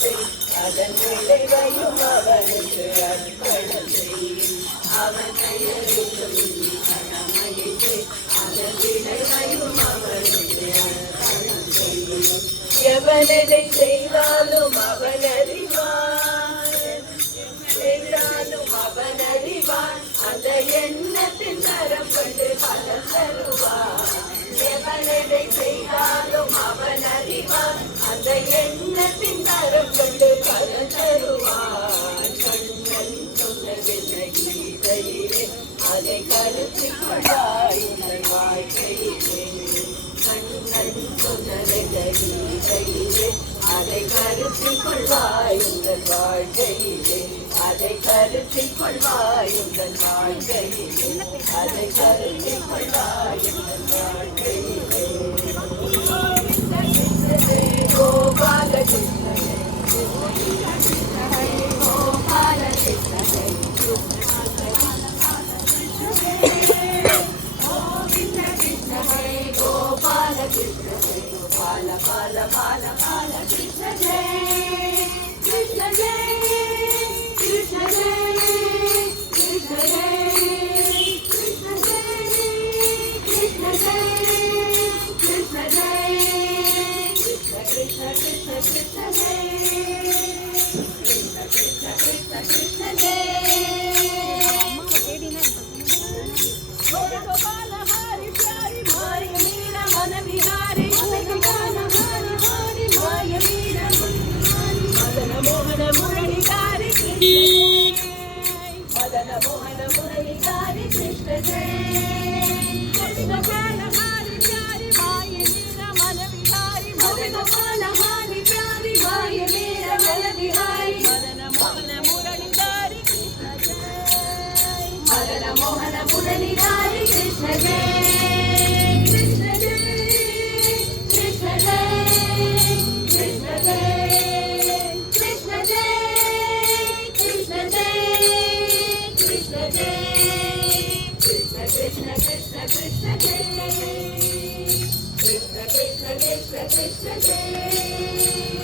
செய் அதன் விளைவையும் அவனுக்கு அர்ப்பணம் செய் அவன் பெயருக்கும் கடமையை செய் அதன் விளைவையும் அவனுக்கு அர்ப்பணம் செய் எவனதை செய்தாலும் அவன் அறிவான் செய்தாலும் அவன் அறிவான் அந்த எண்ணத்தின் தரம் கொண்டு பலன் தருவான் எவனதை செய்தாலும் அவன் அறிவான் அந்த எண்ணத்தின் தரம் கொண்டு பலன் தருவான் கண்ணன் சொன்னதென்ன கீதையிலே அதை கருத்தில் கொண்டாய் உங்கள் வாழ்க்கையிலே கண்ணன் சொன்னதென்ன கீதையிலே அதை கருத்தில் கொள்வாய் உங்கள் வாழ்க்கையிலே அதை கருத்தில் கொள்வாய் உங்கள் வாழ்க்கையிலே அதை கருத்தில் கொள்வாய் உங்கள் வாழ்க்கையிலே கோபால கிருஷ்ணனே கோபால கிருஷ்ணனே கோவிந்த கிருஷ்ணனே கோபால கிருஷ்ணனே பால பால பால பால கிருஷ்ண ஜெய கிருஷ்ண ஜெய கிருஷ்ண ஜெய கிருஷ்ண ஜெய கிருஷ்ண ஜெய கிருஷ்ண ஜெய கிருஷ்ண ஜெய கிருஷ்ண கிருஷ்ண கிருஷ்ண ஜெய கிருஷ்ண கிருஷ்ண கிருஷ்ண கிருஷ்ண ஜெய கோபால ஹரி பியாரி மாரி மீரா மன விஹாரி கோபால ஹரி ஹரி மாய மீரா மதன மோகன முரளிகாரி கிருஷ்ண மதன மோகன முரளிகாரி கிருஷ்ண ஜெய கிருஷ்ண பால ஹரி பியாரி மாய மீரா மன விஹாரி மதன பால ஹரி பியாரி மாய மீரா மன விஹாரி மதன மோகன முரளிகாரி கிருஷ்ண ஜெய மதன மோகன முரளிகாரி கிருஷ்ண ஜெய கிருஷ்ண ஜெய கிருஷ்ண ஜெய கிருஷ்ண ஜெய கிருஷ்ண ஜெய கிருஷ்ண ஜெய கிருஷ்ண ஜெய கிருஷ்ண கிருஷ்ண கிருஷ்ண கிருஷ்ண ஜெய கிருஷ்ண கிருஷ்ண கிருஷ்ண கிருஷ்ண ஜெய